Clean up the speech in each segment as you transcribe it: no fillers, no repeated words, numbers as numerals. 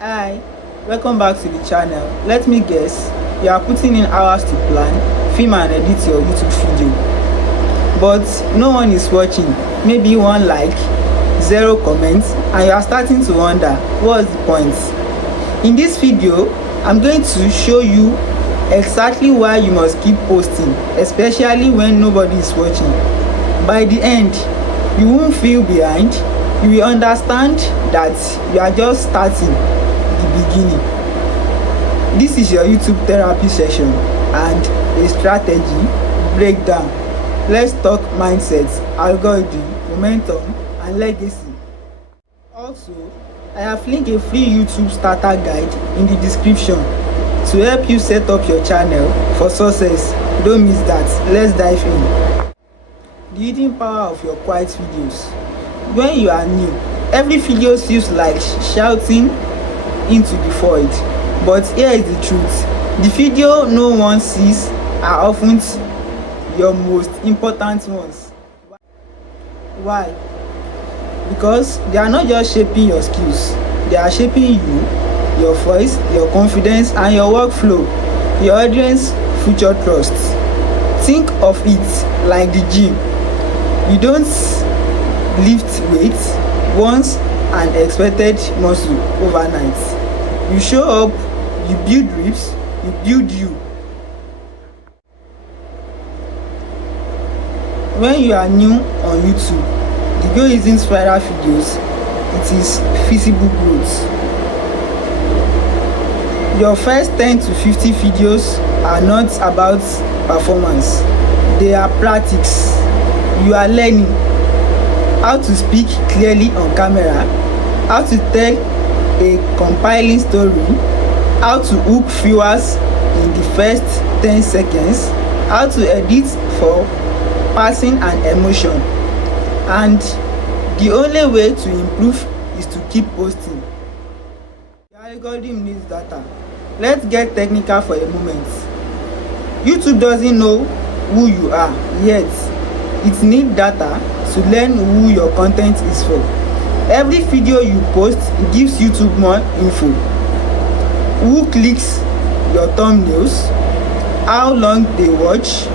Hi, welcome back to the channel. Let me guess, you are putting in hours to plan, film and edit your YouTube video, but no one is watching. Maybe one like, zero comments, and you are starting to wonder what's the point. In this video, I'm going to show you exactly why you must keep posting, especially when nobody is watching. By the end, you won't feel behind. You will understand that you are just starting the beginning. This is your YouTube therapy session and a strategy breakdown. Let's talk mindset, algorithm, momentum, and legacy. Also, I have linked a free YouTube starter guide in the description to help you set up your channel for success. Don't miss that. Let's dive in. The hidden power of your quiet videos. When you are new, every video feels like shouting into the void. But here is the truth. The video no one sees are often your most important ones. Why? Because they are not just shaping your skills, they are shaping you, your voice, your confidence, and your workflow, your audience future trust. Think of it like the gym. You don't lift weights once and expected muscle overnight. You show up, you build reps, you build you. When you are new on YouTube, the goal isn't spiral videos, it is feasible growth. Your first 10 to 50 videos are not about performance, they are practice. You are learning how to speak clearly on camera, how to tell a compelling story, how to hook viewers in the first 10 seconds, how to edit for passing and emotion. And the only way to improve is to keep posting. The algorithm needs data. Let's get technical for a moment. YouTube doesn't know who you are yet. It needs data to learn who your content is for. Every video you post gives YouTube more info. Who clicks your thumbnails, how long they watch,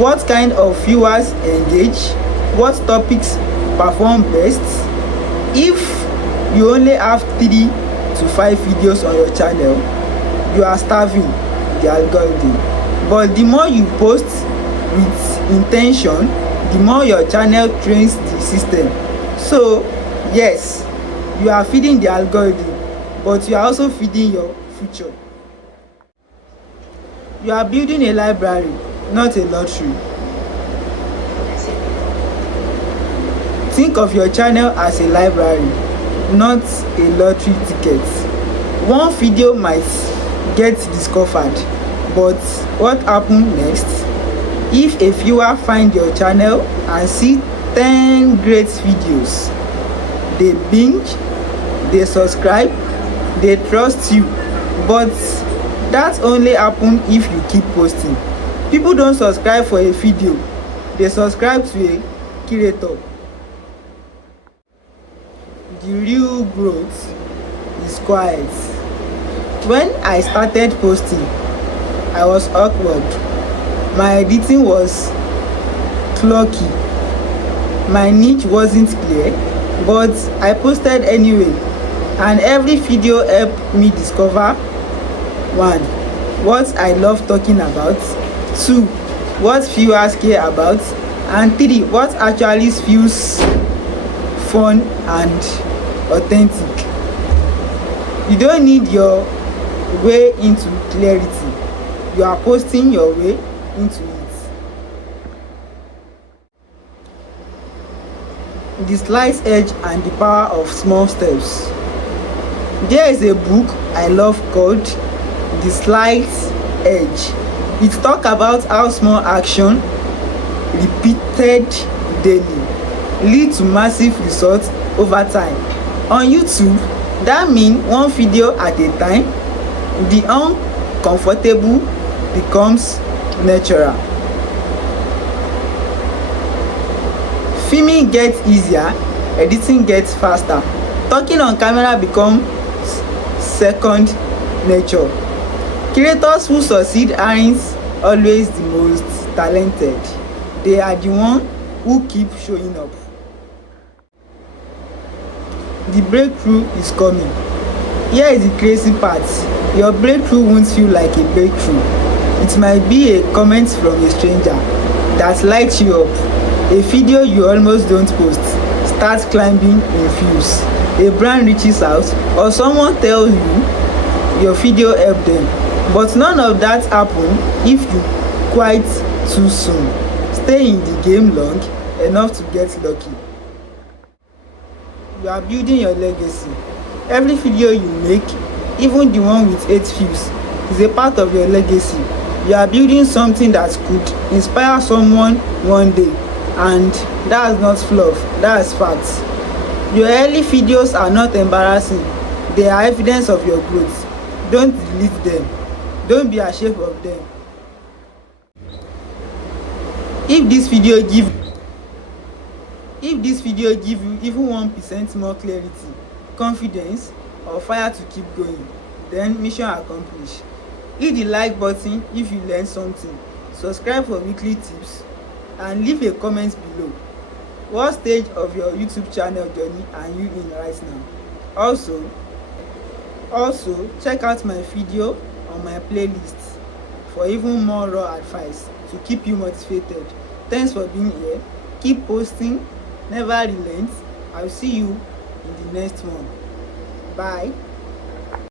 what kind of viewers engage, what topics perform best. If you only have 3 to 5 videos on your channel, you are starving the algorithm. But the more you post with intention, the more your channel trains the system. So yes, you are feeding the algorithm, but you are also feeding your future. You are building a library, not a lottery. Think of your channel as a library, not a lottery ticket. One video might get discovered, but what happens next? If a viewer finds your channel and see 10 great videos, they binge, they subscribe, they trust you. But that only happens if you keep posting. People don't subscribe for a video, they subscribe to a curator. The real growth is quiet. When I started posting, I was awkward. My editing was clunky. My niche wasn't clear, but I posted anyway. And every video helped me discover 1. What I love talking about, 2. What viewers care about, and 3. What actually feels fun and authentic. You don't need your way into clarity. You are posting your way into it. The slight edge and the power of small steps. There is a book I love called The Slight Edge. It talks about how small action repeated daily lead to massive results over time. On YouTube, that means one video at a time. The uncomfortable becomes natural. Filming gets easier, editing gets faster, Talking on camera becomes second nature. Creators who succeed aren't always the most talented. They are the ones who keep showing up. The breakthrough is coming. Here is the crazy part. Your breakthrough won't feel like a breakthrough. It might be a comment from a stranger that lights you up, a video you almost don't post starts climbing in views, a brand reaches out, or someone tells you your video helped them. But none of that happen if you quit too soon. Stay in the game long enough to get lucky. You are building your legacy. Every video you make, even the one with 8 views, is a part of your legacy. You are building something that could inspire someone one day, and that's not fluff, that's facts. Your early videos are not embarrassing, they are evidence of your growth. Don't delete them. Don't be ashamed of them. If this video give you even 1% more clarity, confidence, or fire to keep going, then mission accomplished. Hit the like button if you learned something, subscribe for weekly tips, and leave a comment below. What stage of your YouTube channel journey are you in right now? Also check out my video on my playlist for even more raw advice to keep you motivated. Thanks for being here. Keep posting, never relent. I'll see you in the next one. Bye.